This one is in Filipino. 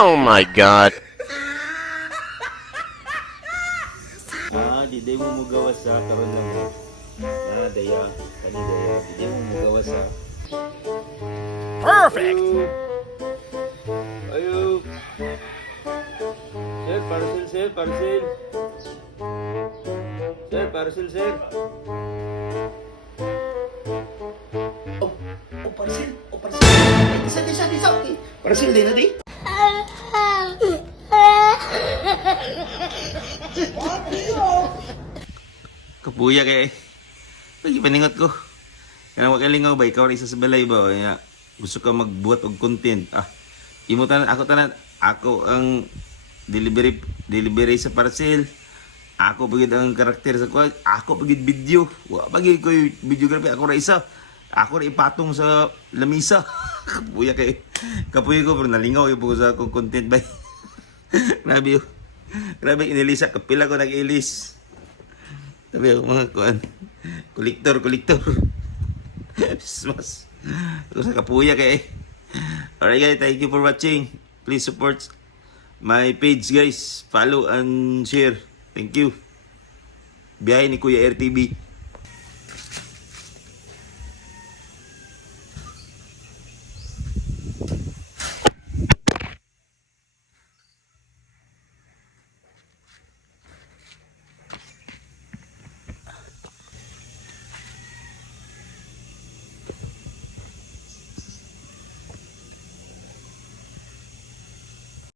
Oh my God. Di mo magawa sa karon lang mo. Daya, kanidaya, di mo magawa sa. Perfect. Ayo. Sir, parcel, sir, parcel. Sir, parcel, sir. Parcel. Isa. Parcel din na di. Kapuya kay. Pagi paningot ko. Kana wa kalingaw ba ikaw isa sa balay ba? Kaya gusto ka magbuhat og content. Imo tanan ako ang delivery sa parcel. Ako pagid ang karakter sa kuha. Ako pagid video. Wa pagid ko videography ako ra isa. Ako ra ipatong sa lamisa. Kapuya kay. Kapuya ko pero nalingaw yung sa akong content ba. Grabe yun. Grabe inilisa. Kapila ko nag-ilis. Sabi ako mga kuan. Kolektor. Mas. Ito sa kapuya kay. Alright guys, thank you for watching. Please support my page guys. Follow and share. Thank you. Biyahe ni Kuya RTV.